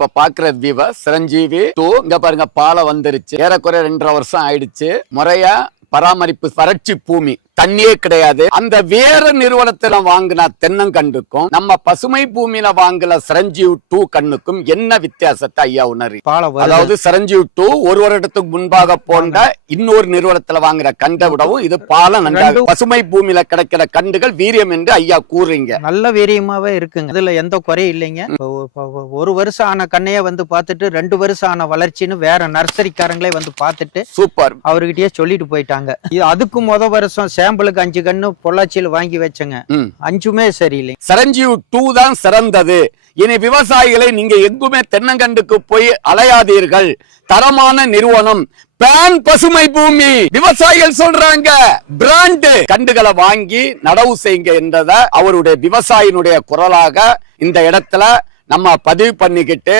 இப்ப பாக்குற விவ சிரஞ்சீவி டூ இங்க பாருங்க பாலம் வந்துருச்சு. ஏறக்குறைய ரெண்டரை வருஷம் ஆயிடுச்சு. முறையா பராமரிப்பு வறட்சி பூமி. தண்ணியே கிடையாது. அந்த வேற நிறுவனத்துல வாங்கின தென்னங்கண்டுக்கும் நம்ம பசுமை பூமியில வாங்கல சரஞ்சீவ் டூ கண்ணுக்கும் என்ன வித்தியாசத்தை ஐயா உணரி அதாவது சரஞ்சீவ் டூ ஒரு வருடத்துக்கு முன்பாக போன்ற இன்னொரு நிறுவனத்துல வாங்குற கண்டை விடவும் இது பாலம் நன்றாக பசுமை பூமியில கிடைக்கிற கண்டுகள் வீரியம் என்று ஐயா கூறுறீங்க. நல்ல வீரியமாவே இருக்குங்க. இதுல எந்த குறையும் இல்லைங்க. ஒரு வருஷம் ஆன கண்ணையே வந்து பார்த்துட்டு ரெண்டு வருஷம் ஆன வளர்ச்சின்னு வேற நர்சரிக்காரங்களே வந்து பார்த்துட்டு சூப்பர். அவர்கிட்டயே சொல்லிட்டு போயிட்டாங்க. அதுக்கு முத வருஷம் சாம்பிளுக்கு அஞ்சு கண்ணு பொள்ளாச்சியில் வாங்கி வச்சேங்க. அஞ்சுமே சரியில்லை. சரஞ்சீவ் டூ தான் சிறந்தது. இனி விவசாயிகளை நீங்க எங்குமே தென்னங்கண்டுக்கு போய் அலையாதீர்கள். தரமான நிறுவனம். பேன் பசுமை பூமி. விவசாயிகள் சொல்றாங்க பிராண்ட். கண்டுகளை வாங்கி நடவு செய்யுங்க என்றத அவருடைய விவசாயினுடைய குரலாக இந்த இடத்துல நம்ம பதிவு பண்ணிக்கிட்டு